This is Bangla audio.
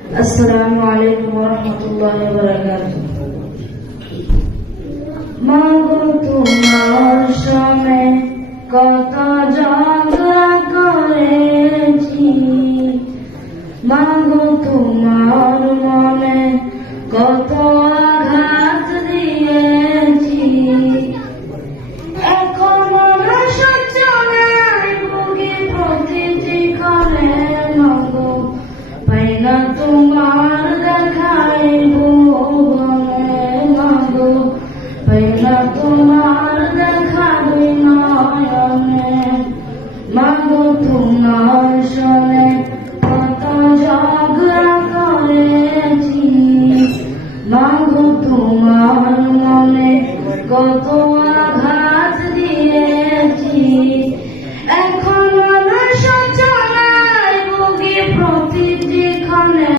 আসসালামু আলাইকুম ওয়া রাহমাতুল্লাহি ওয়া বারাকাতুহু। মাগো তোমার সামনে কত ঝগড়া করেছি, মাগো তোমার মনে কত আঘাত দিয়েছি। এখন না সহ্য নাই বুকে প্রতিটি ক্ষণে, মাগো পাই না তোমার